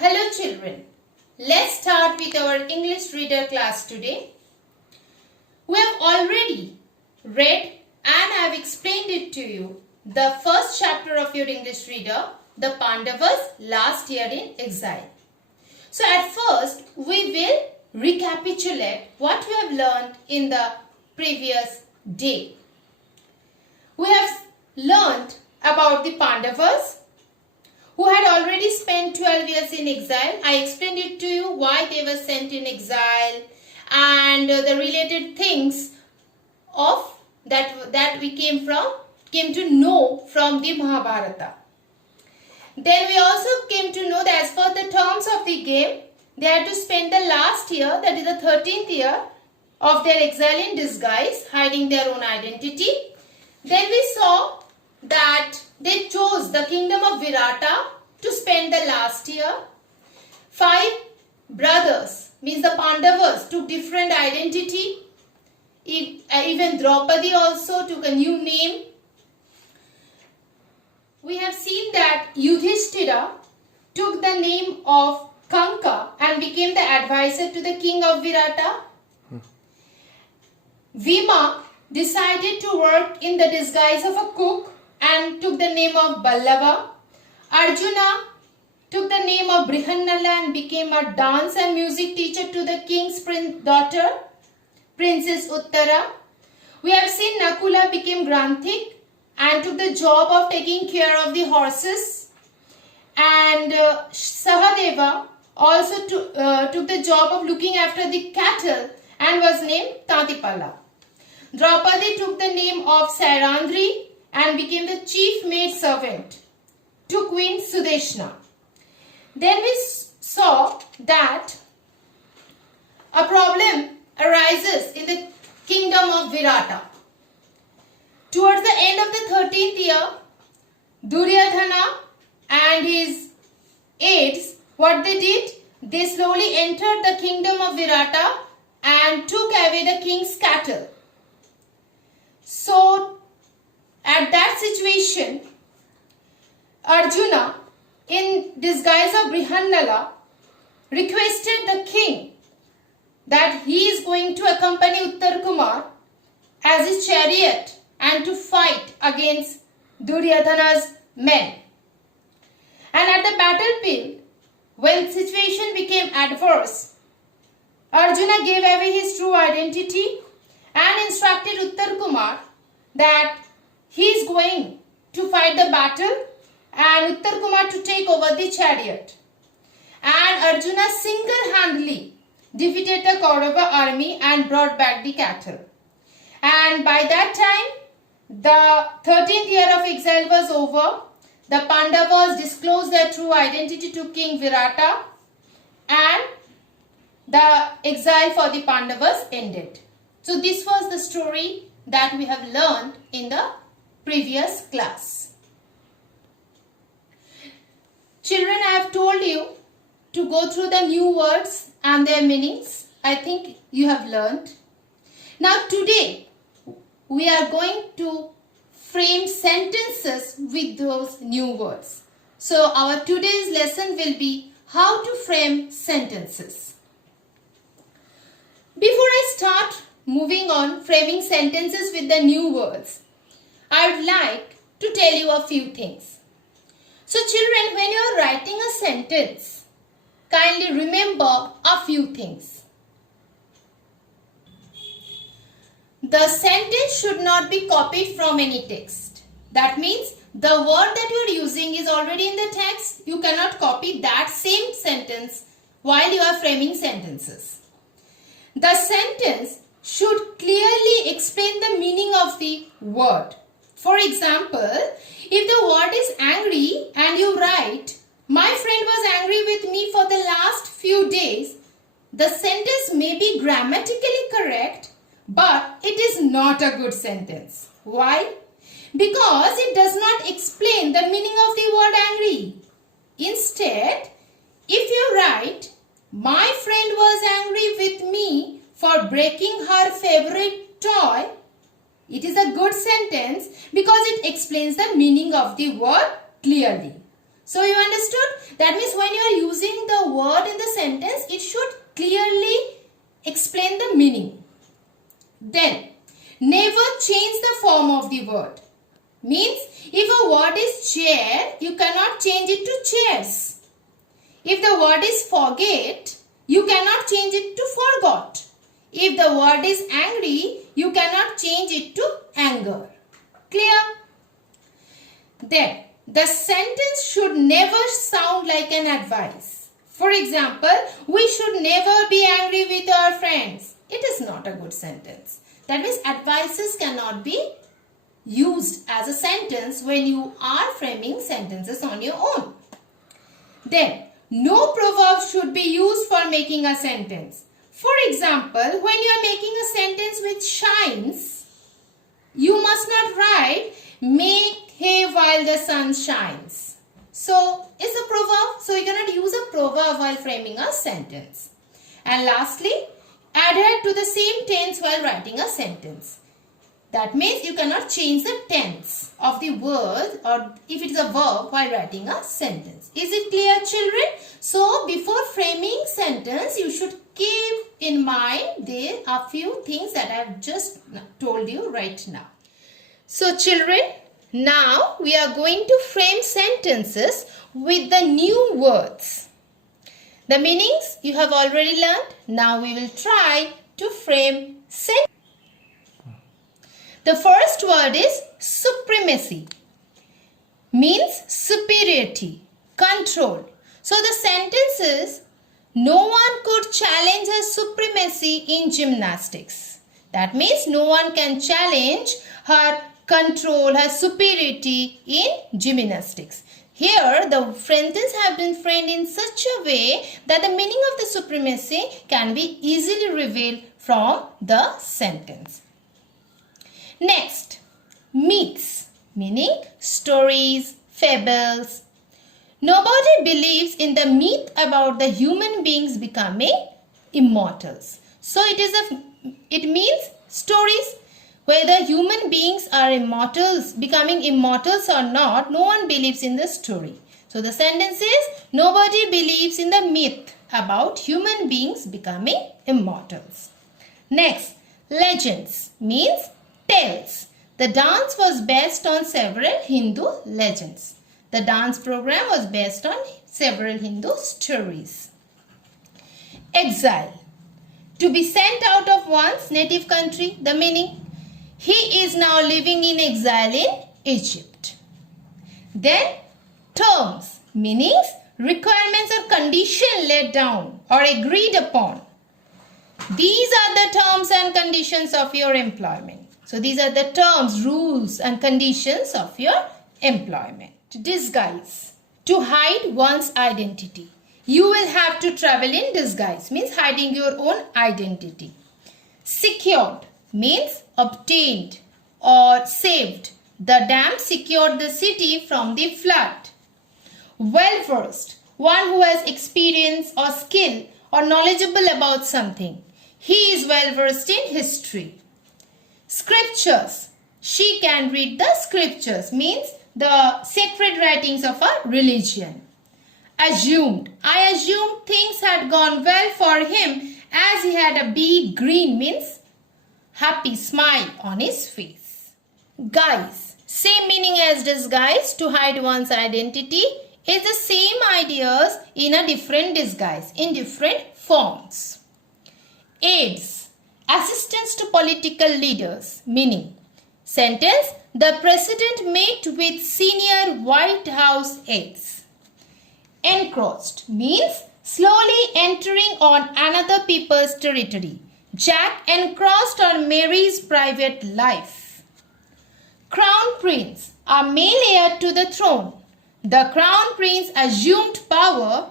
Hello children, let's start with our English reader class today. We have already read and I have explained it to you the first chapter of your English reader, the Pandavas last year in exile. So at first we will recapitulate what we have learned in the previous day. We have learned about the Pandavas who had already spent 12 years in exile. I explained it to you why they were sent in exile and the related things of that we came to know from the Mahabharata. Then we also came to know that as per the terms of the game, they had to spend the last year, that is the 13th year of their exile in disguise, hiding their own identity. Then we saw that they chose the kingdom of Virata to spend the last year. 5 brothers, means the Pandavas, took different identity. Even Draupadi also took a new name. We have seen that Yudhishthira took the name of Kanka and became the advisor to the king of Virata. Bhima decided to work in the disguise of a cook and took the name of Ballava. Arjuna took the name of Brihannala and became a dance and music teacher to the king's daughter, Princess Uttara. We have seen Nakula became Granthik and took the job of taking care of the horses. And Sahadeva also took the job of looking after the cattle and was named Tatipala. Draupadi took the name of Sairandri and became the chief maid servant to Queen Sudeshna. Then we saw that a problem arises in the kingdom of Virata. Towards the end of the 13th year, Duryodhana and his aides, what they did? They slowly entered the kingdom of Virata and took away the king's cattle. So, at that situation, Arjuna, in disguise of Brihannala, requested the king that he is going to accompany Uttar Kumar as his chariot and to fight against Duryodhana's men. And at the battlefield, when situation became adverse, Arjuna gave away his true identity and instructed Uttar Kumar that he is going to fight the battle and Uttar Kumar to take over the chariot. And Arjuna single-handedly defeated the Kaurava army and brought back the cattle. And by that time, the 13th year of exile was over. The Pandavas disclosed their true identity to King Virata and the exile for the Pandavas ended. So this was the story that we have learned in the previous class. Children, I have told you to go through the new words and their meanings. I think you have learned. Now today we are going to frame sentences with those new words. So our today's lesson will be how to frame sentences. Before I start moving on framing sentences with the new words, I would like to tell you a few things. So children, when you are writing a sentence, kindly remember a few things. The sentence should not be copied from any text. That means the word that you are using is already in the text. You cannot copy that same sentence while you are framing sentences. The sentence should clearly explain the meaning of the word. For example, if the word is angry and you write, "My friend was angry with me for the last few days," the sentence may be grammatically correct, but it is not a good sentence. Why? Because it does not explain the meaning of the word angry. Instead, if you write, "My friend was angry with me for breaking her favorite toy," it is a good sentence because it explains the meaning of the word clearly. So you understood? That means when you are using the word in the sentence, it should clearly explain the meaning. Then, never change the form of the word. Means, if a word is chair, you cannot change it to chairs. If the word is forget, you cannot change it to forgot. If the word is angry, you cannot change it to anger. Clear? Then, the sentence should never sound like an advice. For example, we should never be angry with our friends. It is not a good sentence. That means advices cannot be used as a sentence when you are framing sentences on your own. Then, no proverb should be used for making a sentence. For example, when you are making a sentence with shines, you must not write, make hay while the sun shines. So, it's a proverb. So, you cannot use a proverb while framing a sentence. And lastly, adhere to the same tense while writing a sentence. That means you cannot change the tense of the word or if it is a verb while writing a sentence. Is it clear, children? So, before framing sentence, you should keep in mind there are few things that I have just told you right now. So, children, now we are going to frame sentences with the new words. The meanings you have already learned. Now we will try to frame sentences. The first word is supremacy. Means superiority, control. So the sentence is, no one could challenge her supremacy in gymnastics. That means no one can challenge her control, her superiority in gymnastics. Here the sentence have been framed in such a way that the meaning of the supremacy can be easily revealed from the sentence. Next, myths, meaning stories, fables. Nobody believes in the myth about the human beings becoming immortals. So it means stories. Whether human beings are immortals, becoming immortals or not, no one believes in the story. So the sentence is, nobody believes in the myth about human beings becoming immortals. Next, legends means tales. The dance was based on several Hindu legends. The dance program was based on several Hindu stories. Exile. To be sent out of one's native country. The meaning, he is now living in exile in Egypt. Then, terms, meanings, requirements or conditions laid down or agreed upon. These are the terms and conditions of your employment. So, these are the terms, rules and conditions of your employment. Disguise. To hide one's identity. You will have to travel in disguise, means hiding your own identity. Secured means obtained or saved. The dam secured the city from the flood. Well-versed, one who has experience or skill or knowledgeable about something. He is well-versed in history. Scriptures. She can read the scriptures, means the sacred writings of a religion. Assumed. I assumed things had gone well for him as he had a big grin, means happy smile on his face. Guise. Same meaning as disguise, to hide one's identity, is the same ideas in a different disguise, in different forms. Aides. Assistants to political leaders, meaning sentence, the president met with senior White House aides. Encroached means slowly entering on another people's territory. Jack encroached on Mary's private life. Crown prince, a male heir to the throne. The crown prince assumed power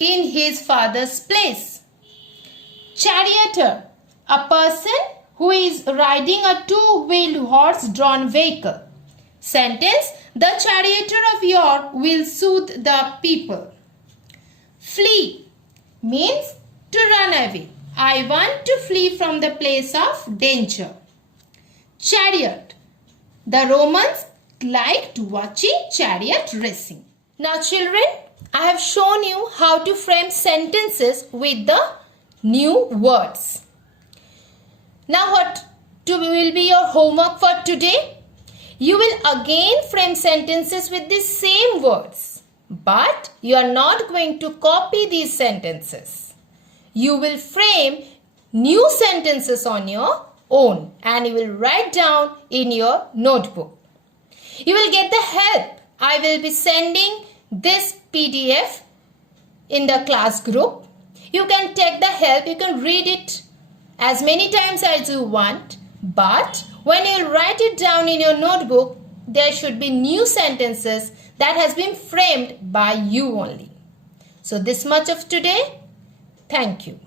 in his father's place. Charioteer, a person who is riding a two-wheeled horse-drawn vehicle. Sentence, the charioteer of York will soothe the people. Flee means to run away. I want to flee from the place of danger. Chariot. The Romans liked watching chariot racing. Now children, I have shown you how to frame sentences with the new words. Now what will be your homework for today? You will again frame sentences with the same words, but you are not going to copy these sentences. You will frame new sentences on your own and you will write down in your notebook. You will get the help. I will be sending this PDF in the class group. You can take the help. You can read it as many times as you want. But when you write it down in your notebook, there should be new sentences that has been framed by you only. So this much of today. Thank you.